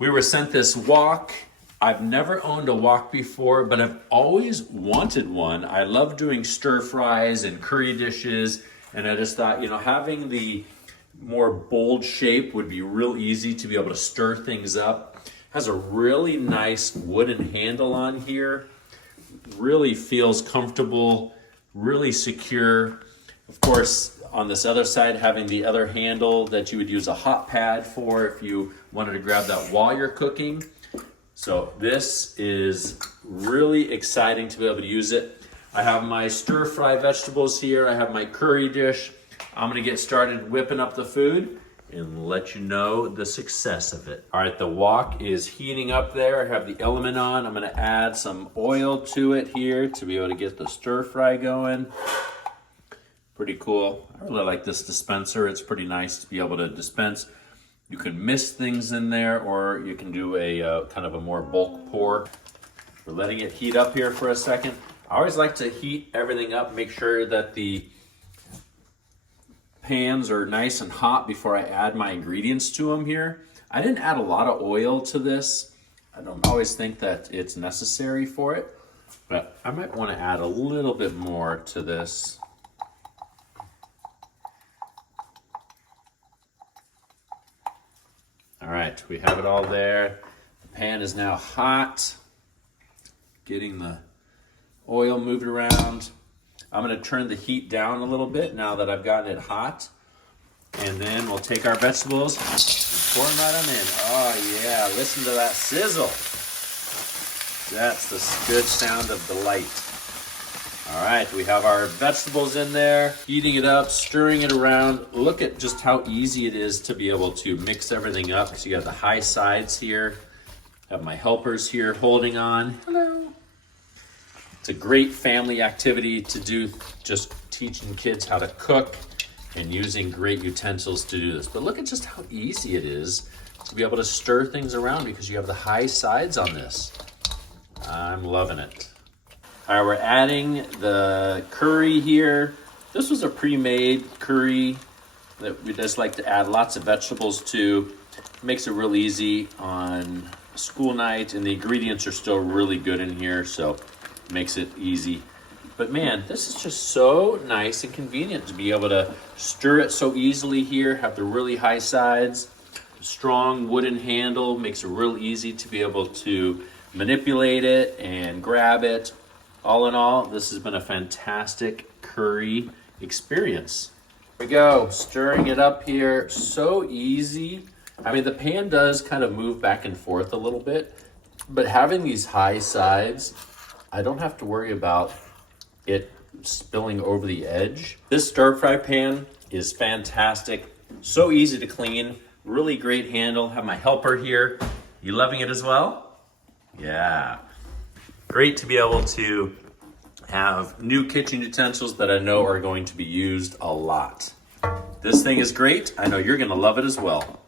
We were sent this wok. I've never owned a wok before, but I've always wanted one. I love doing stir fries and curry dishes, and I just thought, having the more bold shape would be real easy to be able to stir things up. Has a really nice wooden handle on here. Really feels comfortable, really secure. Of course, on this other side, having the other handle that you would use a hot pad for if you wanted to grab that while you're cooking. So this is really exciting to be able to use it. I have my stir fry vegetables here. I have my curry dish. I'm gonna get started whipping up the food and let you know the success of it. All right, the wok is heating up there. I have the element on. I'm gonna add some oil to it here to be able to get the stir fry going. Pretty cool. I really like this dispenser. It's pretty nice to be able to dispense. You can mist things in there, or you can do a kind of a more bulk pour. We're letting it heat up here for a second. I always like to heat everything up, make sure that the pans are nice and hot before I add my ingredients to them here. I didn't add a lot of oil to this. I don't always think that it's necessary for it, but I might want to add a little bit more to this. All right, we have it all there. The pan is now hot. Getting the oil moved around. I'm gonna turn the heat down a little bit now that I've gotten it hot. And then we'll take our vegetables and pour them right on in. Oh yeah, listen to that sizzle. That's the good sound of delight. All right, we have our vegetables in there, heating it up, stirring it around. Look at just how easy it is to be able to mix everything up, because you got the high sides here. I have my helpers here holding on. Hello. It's a great family activity to do, just teaching kids how to cook and using great utensils to do this. But look at just how easy it is to be able to stir things around because you have the high sides on this. I'm loving it. All right, we're adding the curry here. This was a pre-made curry that we just like to add lots of vegetables to. It makes it real easy on school night, and the ingredients are still really good in here, so it makes it easy. But man, this is just so nice and convenient to be able to stir it so easily here, have the really high sides, strong wooden handle, makes it real easy to be able to manipulate it and grab it. All in all, this has been a fantastic curry experience. Here we go, stirring it up here, so easy. I mean, the pan does kind of move back and forth a little bit, but having these high sides, I don't have to worry about it spilling over the edge. This stir fry pan is fantastic, so easy to clean, really great handle. Have my helper here. You loving it as well? Yeah. Great to be able to have new kitchen utensils that I know are going to be used a lot. This thing is great. I know you're going to love it as well.